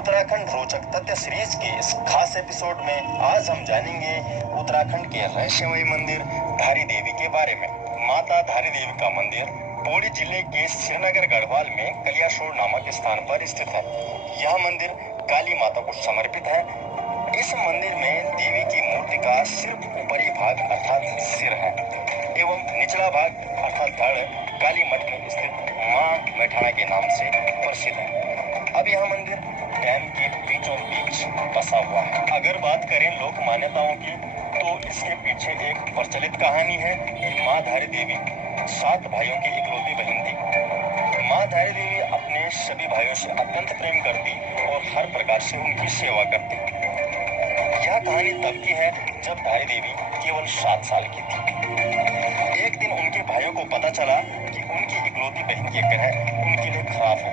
उत्तराखंड रोचक तथ्य सीरीज के इस खास एपिसोड में आज हम जानेंगे उत्तराखंड के रहस्यमय मंदिर धारी देवी के बारे में। माता धारी देवी का मंदिर पौड़ी जिले के श्रीनगर गढ़वाल में कलियासोड़ नामक स्थान पर स्थित है। यह मंदिर काली माता को समर्पित है। इस मंदिर में देवी की मूर्ति का सिर्फ ऊपरी भाग अर्थात सिर है एवं निचला भाग अर्थात धड़ काली मठ में स्थित मां मैठाणा के नाम से प्रसिद्ध है। अब यह मंदिर डैम के बीचों बीच बसा हुआ है। अगर बात करें लोक मान्यताओं की तो इसके पीछे एक प्रचलित कहानी है कि मां धारी देवी 7 भाइयों की इकलौती बहन थी। मां धारी देवी अपने सभी भाइयों से अत्यंत प्रेम करती और हर प्रकार से उनकी सेवा करती। यह कहानी तब की है जब धारी देवी केवल 7 साल की थी। एक दिन उनके भाइयों को पता चला कि उनकी इकलौती बहन के ग्रह उनके लिए खराब हो,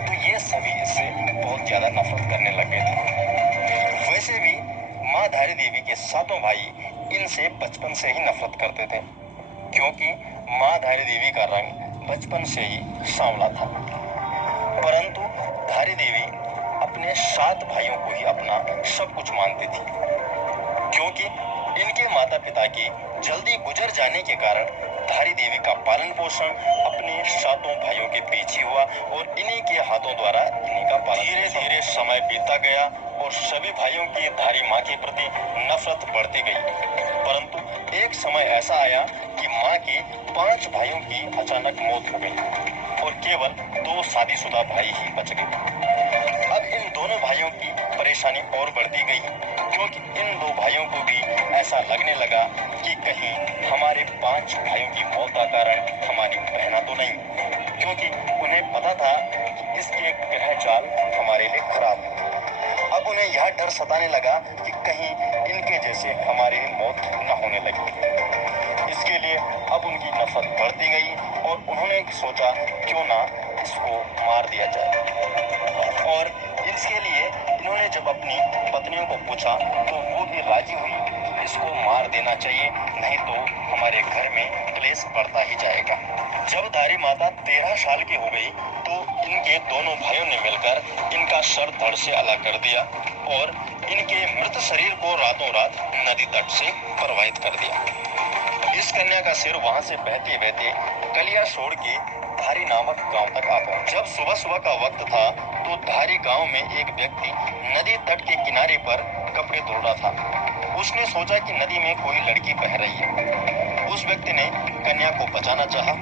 तो ये सभी इससे बहुत ज्यादा नफरत करने लगे थे। वैसे भी मां धारी देवी के 7 भाई इनसे बचपन से ही नफरत करते थे, क्योंकि मां धारी देवी का रंग बचपन से ही सांवला था। परंतु धारी देवी अपने 7 भाइयों को ही अपना सब कुछ मानती थी, क्योंकि इनके माता पिता के जल्दी गुजर जाने के कारण धारी देवी का पालन पोषण अपने 7 भाइयों के बीच ही हुआ और इन्हीं के हाथों द्वारा इन्हीं का पालन। धीरे धीरे समय बीतता गया और सभी भाइयों की धारी माँ के प्रति नफरत बढ़ती गई। परंतु एक समय ऐसा आया कि माँ के 5 भाइयों की अचानक मौत हो गई और केवल 2 शादीशुदा भाई ही बच गए। अब इन दोनों भाइयों की परेशानी और बढ़ती गई, क्योंकि इन 2 भाइयों को भी ऐसा लगने लगा कि कहीं हमारे 5 भाइयों की मौत का कारण हमारी बहना तो नहीं, क्योंकि उन्हें पता था कि इसके ग्रह चाल हमारे लिए खराब है। अब उन्हें यह डर सताने लगा कि कहीं इनके जैसे हमारी मौत न होने लगी। इसके लिए अब उनकी नफरत बढ़ती गई और उन्होंने सोचा क्यों ना इसको मार दिया जाए। और इसके लिए इन्होंने जब अपनी पत्नियों को पूछा तो वो भी राजी हुई, इसको मार देना चाहिए, नहीं तो हमारे घर में क्लेश बढ़ता ही जाएगा। जब धारी माता 13 साल की हो गई तो इनके दोनों भाइयों ने मिलकर इनका सर धड़ से अलग कर दिया और इनके मृत शरीर को रातों रात नदी तट से प्रवाहित कर दिया। इस कन्या का सिर वहां से बहते बहते कलियासोड़ के धारी नामक गांव तक आ पहुंचा। जब सुबह सुबह का वक्त था तो धारी गांव में एक व्यक्ति नदी तट के किनारे पर कपड़े धो रहा था। उसने सोचा कि नदी में कोई लड़की बह रही है। उस व्यक्ति ने कन्या को बचाना चाहा,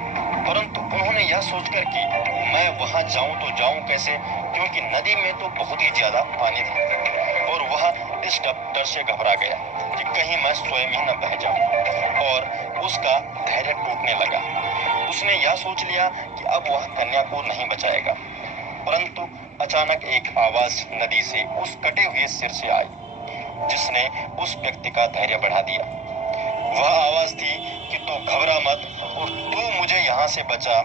परंतु उन्होंने यह सोचकर कि मैं वहां जाऊं तो जाऊं कैसे, क्योंकि नदी में तो बहुत ही ज्यादा पानी था और वह इस डर से घबरा गया कि कहीं मैं स्वयं ही न बह जाऊं और उसका धैर्य टूटने लगा। उसने यह सोच लिया कि अब वह कन्या को नहीं बचाएगा, परंतु अचानक एक आवाज नदी से उस कटे हुए सिर से आई, जिसने उस व्यक्ति का धैर्य बढ़ा दिया। वह आवाज थी कि तू घबरा मत और तू मुझे यहाँ से बचा,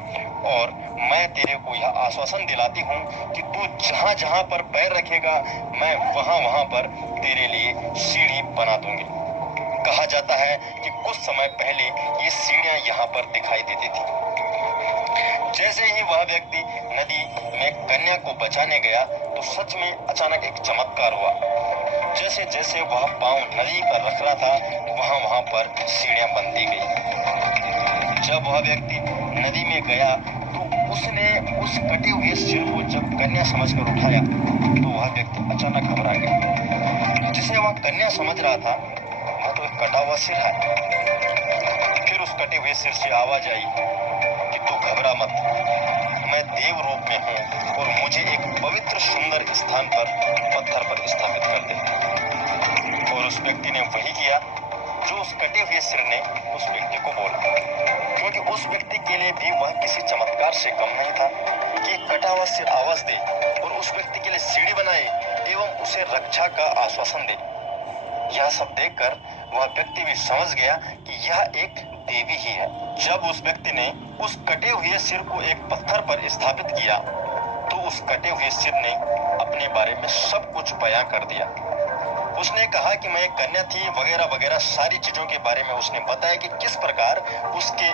और मैं तेरे को यह आश्वासन दिलाती हूँ कि तू जहाँ जहाँ पर पैर रखेगा मैं वहाँ वहाँ पर तेरे लिए सीढ़ी बना दूंगी। कहा जाता है कि कुछ समय पहले ये सीढ़ियां यहाँ पर दिखाई देती थी। जैसे ही वह व्यक्ति नदी में कन्या को बचाने गया तो सच में अचानक एक चमत्कार हुआ। जैसे जैसे वह पांव नदी पर रख रहा था वहां वहां पर सीढ़ियां बनती गई। जब वह व्यक्ति नदी में गया तो उसने उस कटे हुए सिर को जब कन्या समझकर उठाया तो वह व्यक्ति अचानक घबरा गया। जिसे वह कन्या समझ रहा था वह तो एक कटा हुआ सिर है। फिर उस कटे हुए सिर से आवाज आई कि तू घबरा मत, मैं देव रूप में हूँ और मुझे एक पवित्र सुंदर स्थान पर पत्थर पर स्थापित कर दे। और उस व्यक्ति ने वही किया जो उस कटे हुए सिर ने उस व्यक्ति को बोला, क्योंकि उस व्यक्ति के लिए भी वह किसी चमत्कार से कम नहीं था कि कटा हुआ सिर आवाज दे और उस व्यक्ति के लिए सीढ़ी बनाए एवं उसे रक्षा का आश्वासन दे। यह सब देखकर वह व्यक्ति भी समझ गया कि यह एक देवी ही है। जब उस व्यक्ति ने उस कटे हुए सिर को एक पत्थर पर स्थापित किया तो उस कटे हुए सिर ने अपने बारे में सब कुछ बयां कर दिया। उसने कहा कि मैं एक कन्या थी वगैरह वगैरह सारी चीजों के बारे में उसने बताया कि किस प्रकार उसके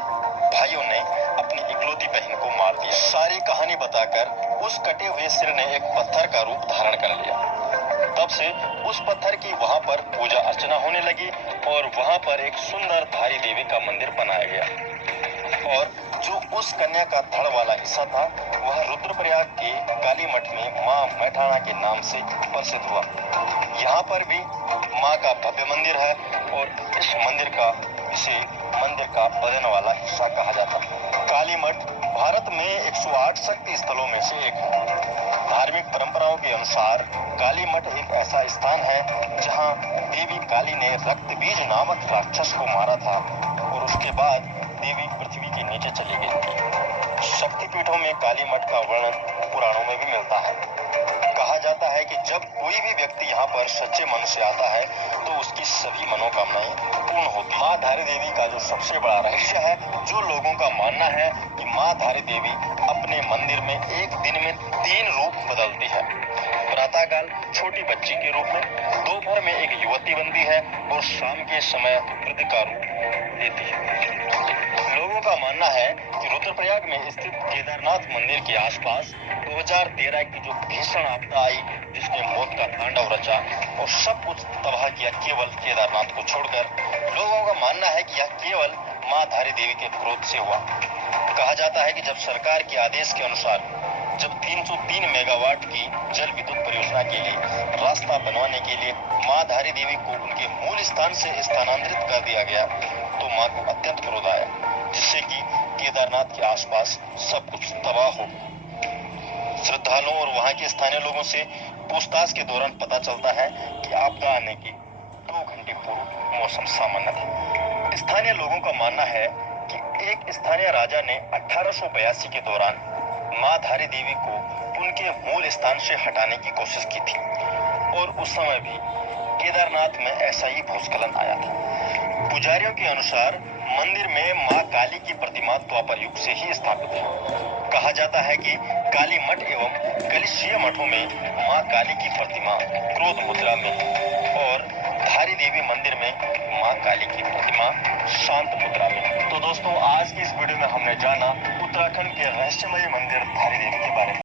भाइयों ने अपनी इकलौती बहन को मार दिया। सारी कहानी बताकर उस कटे हुए सिर ने एक पत्थर का रूप धारण कर लिया। तब से उस पत्थर की वहां पर पूजा अर्चना होने लगी और वहां पर एक सुंदर धारी देवी का मंदिर बनाया गया। और जो उस कन्या का धड़ वाला हिस्सा था वह रुद्रप्रयाग के काली मठ में मां मैठाणा के नाम से प्रसिद्ध हुआ। यहाँ पर भी मां का भव्य मंदिर है और इस मंदिर का बदन वाला हिस्सा कहा जाता है। काली मठ भारत में 108 शक्ति स्थलों में से एक है। धार्मिक परंपराओं के अनुसार काली मठ एक ऐसा स्थान है जहां देवी काली ने रक्त बीज नामक राक्षस को मारा था और उसके बाद देवी पृथ्वी के नीचे चली गई। शक्तिपीठों में काली मठ का वर्णन पुराणों में भी मिलता है। कहा जाता है कि जब कोई भी व्यक्ति यहाँ पर सच्चे मन से आता है तो उसकी सभी मनोकामनाएं पूर्ण होती हैं। मां धारी देवी का जो सबसे बड़ा रहस्य है, जो लोगों का मानना है कि मां धारी देवी अपने मंदिर में एक दिन में 3 रूप बदलती है। प्रातःकाल छोटी बच्ची के रूप में, दोपहर में एक युवती बनती है और शाम के समय वृद्ध का रूप लेती है। लोगों का मानना है कि रुद्रप्रयाग में स्थित केदारनाथ मंदिर के आसपास 2013 की जो भीषण आपदा आई, जिसने मौत का तांडव रचा और सब कुछ तबाह किया केवल केदारनाथ को छोड़कर, लोगों का मानना है कि यह केवल मां धारी देवी के क्रोध से हुआ। कहा जाता है कि जब सरकार के आदेश के अनुसार जब 303 मेगावाट की जल विद्युत परियोजना के लिए रास्ता बनवाने के लिए मां धारी देवी को उनके मूल स्थान से स्थानांतरित कर दिया गया तो मां को अत्यंत क्रोध आया, जिससे कि केदारनाथ के आसपास सब कुछ तबाह हो। श्रद्धालुओं और वहां के स्थानीय लोगों से पूछताछ के दौरान पता चलता है कि आपदा आने के 2 घंटे पूर्व मौसम सामान्य था। स्थानीय लोगों का मानना है कि एक स्थानीय राजा ने 1882 के दौरान मां धारी देवी को उनके मूल स्थान से हटाने की कोशिश की थी और उस समय भी केदारनाथ में ऐसा ही भूस्खलन आया था। पुजारियों के अनुसार मंदिर में मां काली की प्रतिमा द्वापर युग से ही स्थापित है। कहा जाता है कि काली मठ एवं कलिशीय मठों में मां काली की प्रतिमा क्रोध मुद्रा में और धारी देवी मंदिर में मां काली की प्रतिमा शांत मुद्रा में। तो दोस्तों, आज की इस वीडियो में हमने जाना उत्तराखंड के रहस्यमयी मंदिर धारी देवी के बारे में।